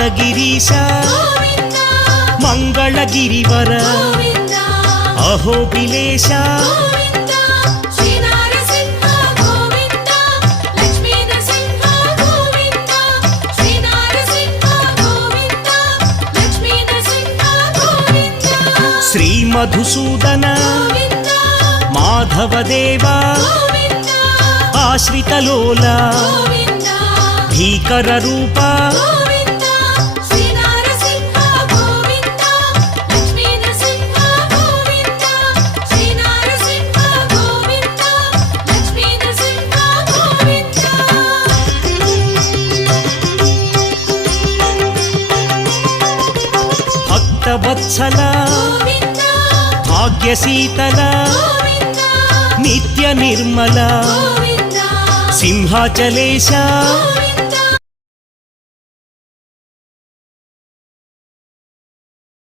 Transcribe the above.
యాదగిరీశ మంగళగిరివర అహోబిలేశ శ్రీ మధుసూదన మాధవదేవా ఆశ్రితలోల భీకర రూప భక్తవత్సల భాగ్యశీతల నిత్య నిర్మల సింహాచలేశ